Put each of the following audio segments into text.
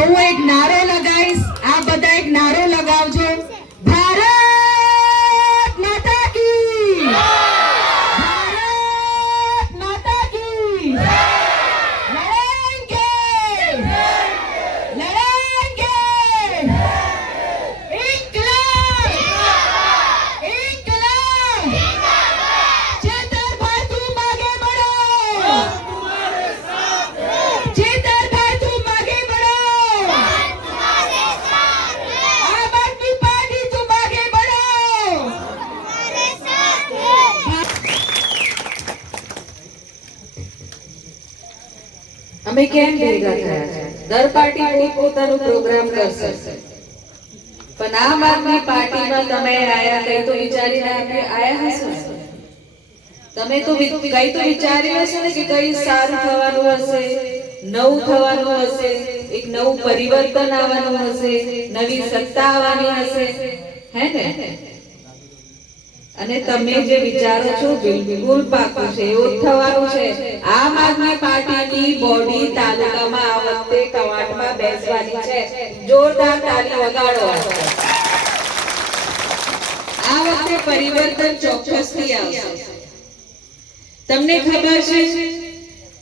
તો હું એક નારો લગાવીશ, આ બધા એક નારો લગાવજો, ભારત માતા કી, ભારત માતા કી, લડેંગે, લડેંગે, ઇન્કલાબ, ઇન્કલાબ, चेतर भाई तुम आगे बढ़ो, तुम्हारे साथ है, चेतर भाई तुम आगे बढ़ो, तुम्हारे साथ है, आम आदमी पार्टी तुम आगे बढ़ो, तुम्हारे साथ है। અમે કેમ ભેગા થયા છે? દર પાર્ટી પોતાનો પ્રોગ્રામ કરશે, પણ આમ આદમી પાર્ટીમાં તમે આયા કઈ તો વિચારીને આપણે આયા હશો. તમે તો કઈ તો વિચારી હશે ને કે કઈ સારું થવાનું હશે, નવું થવાનું હશે, એક નવું પરિવર્તન આવવાનું હશે, નવી સત્તા આવવાની હશે, હે ને? અને તમે જે વિચારો છો બિલકુલ પાકું છે, એવું થવાનું છે. આમ આદમી પાર્ટીની બોડી તાલુકામાં આ વખતે કવાટમાં બેસવાની છે. જોરદાર તાળી વગાડો. આ વખતે પરિવર્તન ચોક્કસથી આવશે. તમને ખબર છે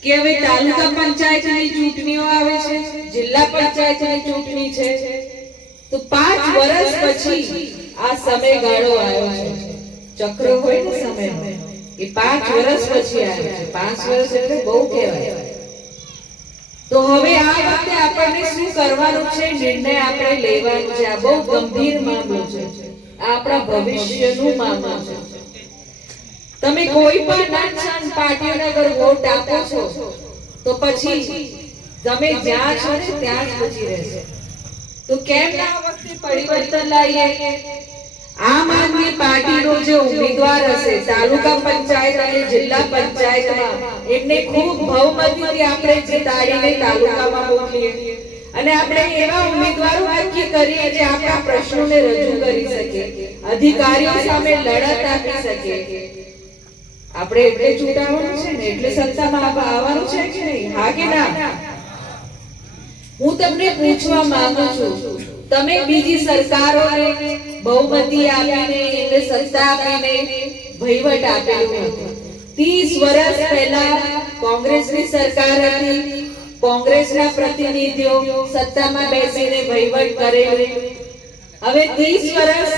કે હવે તાલુકા પંચાયતની ચૂંટણીઓ આવે છે, જિલ્લા પંચાયતની ચૂંટણી છે, તો 5 વર્ષ પછી આ સમયગાળો આવ્યો છે. ચક્ર હોય ને સમયનો, એ 5 વર્ષ પછી આવ્યો છે. 5 વર્ષ એટલે બહુ કહેવાય. તો હવે આ વખતે આપણને શું કરવાનું છે, નિર્ણય આપણે લેવાનો છે. આ બહુ ગંભીર મામલો છે, આ આપણા ભવિષ્યનું મામલો છે. તમે કોઈ પણ નાનસાન પાર્ટીઓને અગર વોટ આપો છો તો પછી તમે જ્યાં છો ને ત્યાં જ પછી રહેશે. તો કેમ આ વખતે પરિવર્તન લાવીએ? આમ આદમી પાર્ટીનો જે ઉમેદવાર હશે તાલુકા પંચાયત અને જિલ્લા પંચાયતમાં, એમને ખૂબ બહુમતીથી આપણે જીતાડીને તાલુકામાં મોકલીએ અને આપણે એવા ઉમેદવારો નક્કી કરીએ જે આપણા પ્રશ્નોને રજૂ કરી શકે, અધિકારીઓ સામે લડત આપી શકે. આપણે એટલે ચૂંટાવાનું છે ને, એટલે સત્તામાં આવવાનું છે કે નહીં? હા કે ના? હું તમને પૂછવા માંગુ છું, તમે બીજી સરકારોને બહુમતી આપીને, એમને સત્તા આપીને વહીવટ આપેલું હતું. 30 વર્ષ પહેલા કોંગ્રેસની સરકાર હતી, કોંગ્રેસના પ્રતિનિધિઓ સત્તામાં બેસીને વહીવટ કરેલું. હવે 30 વર્ષ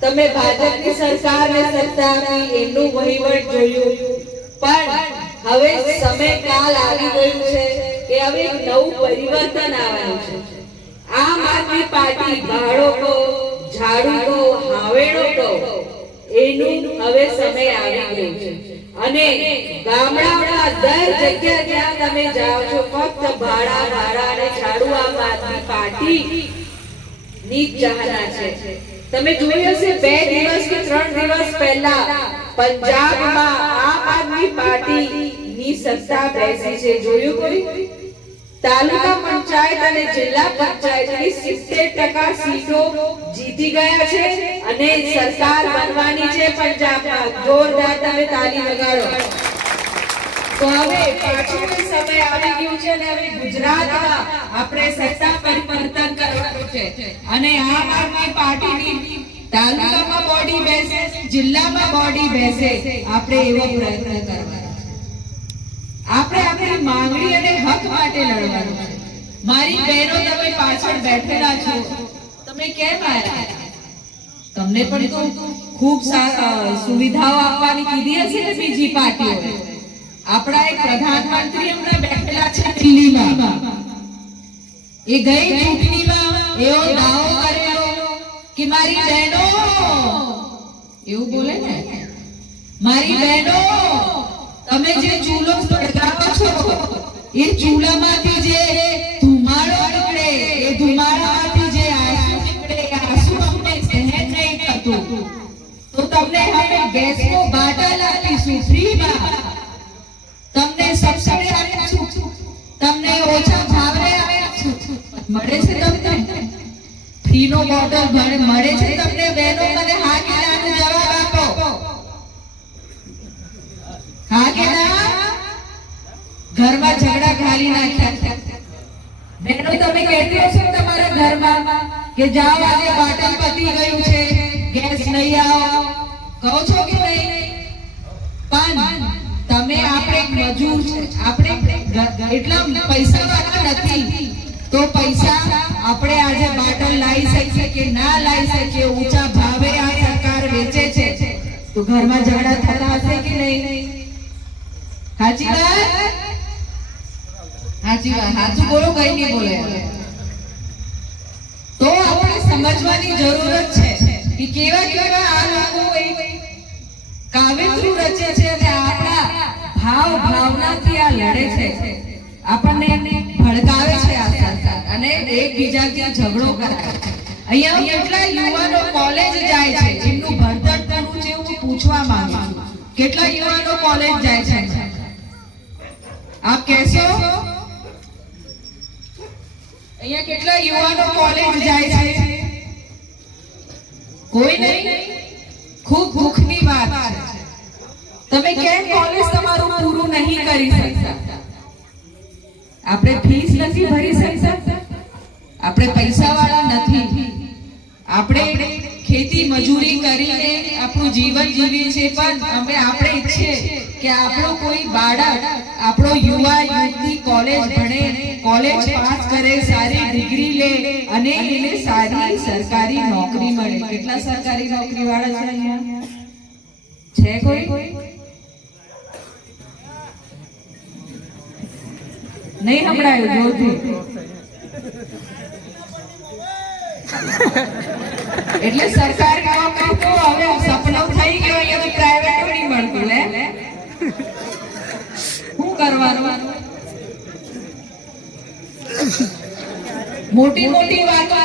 તમે ભાજપની સરકારને સત્તા આપી, એમનું વહીવટ જોયું, પણ હવે સમયકાલ આવી ગયું છે કે હવે એક નવું પરિવર્તન આવવાનું છે. આમ આદમી પાર્ટી ભાડો કહો, ઝાડુ કહો, હાવેડો કહો, એનું હવે સમય આવી ગયું છે. અને ગામડામાં દર જગ્યા જ્યાં તમે જાઓ છો, ફક્ત ભાડા ભાડા અને ઝાડુ આમ આદમી પાર્ટી ની ચાહના છે. તમે જોયું હશે 2 દિવસ કે 3 દિવસ પહેલા પંજાબમાં આમ આદમી પાર્ટી ની સત્તા બેસી છે. જોયું કોઈ? તાલુકા પંચાયત અને જિલ્લા પંચાયતની 70% સીટો જીતી ગયા છે અને સરકાર બનવાની છે પંજાબમાં. જોરદાર તમે તાળી વગાડો. તો હવે પાછું સમય આવી ગયું છે અને હવે ગુજરાતમાં આપણે સત્તા પરિવર્તન કરવાનું છે. અને આમ આદમી પાર્ટીની તાલુકામાં બોડી બેસે, જિલ્લામાં બોડી બેસે, આપણે એવો પ્રયત્ન કરવાનો. આપણે આપણી માંગણી અને હક માટે લડવાનું છે. મારી બહેનો, તમે પાછળ બેઠેલા છો, તમે કેમ આવ્યા? તમને પણ તો ખૂબ સુવિધાઓ આપવાની કીધી હશે ને બીજી પાર્ટીઓ. આપણા એક પ્રધાનમંત્રી હમણાં બેઠેલા છે દિલ્હીમાં, એ ગઈ ચૂંટણીમાં એવો દાવો કરેલો કે મારી બહેનો, એવું બોલે ને, મારી બહેનો તમે જે ચૂલો સળગાવો છો, એ ચૂલામાંથી જે ધુમાડો નીકળે, એ ધુમાડામાંથી જે આંસુ નીકળે, એ આંસુ અમને સહન નહીં થતું, તો તમને હવે ગેસનો બાટલ આપીશું ફ્રીમાં, તમને સબસિડી આપીશું, તમને ઓછા ભાવે આપીશું. મળે છે તમને ફ્રીનો બોટલ મળે છે તમને? બહેનો મને હા કે નાનો જવાબ આપો. હા કે ના? ઘરમાં ઝઘડા ઘાલી નાખ્યા. બહેનો તમે કહેતી હશો ને તમારા ઘરમાં કે જાઓ આજે બાટલ પતી ગયું છે, ગેસ નહીં આવો, કહો છો કે નહીં? પણ તમે આપણે મજૂર છે, આપણે એટલા પૈસા વાળા નથી, તો પૈસા આપણે આજે બાટલ લાવી શકીએ કે ના લાવી શકીએ, ઊંચા ભાવે આ સરકાર વેચે છે, તો ઘરમાં ઝઘડા થતા હશે કે નહીં? સાચી વાત? સાચી વાત. સાચું બોલો, કઈ નહીં બોલે. તો આપણે સમજવાની જરૂરત છે કે કેવા કેવા આ લોકો કાવ્યકૃત રચે છે અને આપણા ભાવનાથી આ લડે છે, આપણને ભડકાવે છે આ સરકાર અને એકબીજાથી ઝઘડો કરાવે છે. અહીંયા કેટલા યુવાનો કોલેજ જાય છે, એમનું ભણતર પૂરું છે, હું પૂછવા માંગુ છું, કેટલા યુવાનો કોલેજ જાય છે? આપ કહેશો? અહીંયા કેટલા યુવાનો કોલેજ જાય છે? કોઈ નહીં. ખૂબ દુઃખની વાત છે. તમે કેમ કોલેજ તમારું પૂરું નહીં કરી શકતા? આપણે ફીસ નથી ભરી શકતા, આપણે પૈસા વાળા નથી, આપણે ખેતી મજૂરી કરીને આપણું જીવન જીવીએ છીએ, પણ આપણે ઈચ્છીએ કે આપણો કોઈ બાળક, આપણો યુવા યુવતી કોલેજ ભણે, કોલેજ પાસ કરે, સારી ડિગ્રી લે અને એને સારી સરકારી નોકરી મળે. કેટલા સરકારી નોકરી વાળા છે અહીંયા? છે કોઈ? નહીં સંભળાયું? જોરથી. એટલે સરકારી નોકરી તો હવે સપનું થઈ ગયું, અહીંયા તો પ્રાઇવેટ નહીં મળતું. લે શું કરવાનું? મોટી મોટી વાતો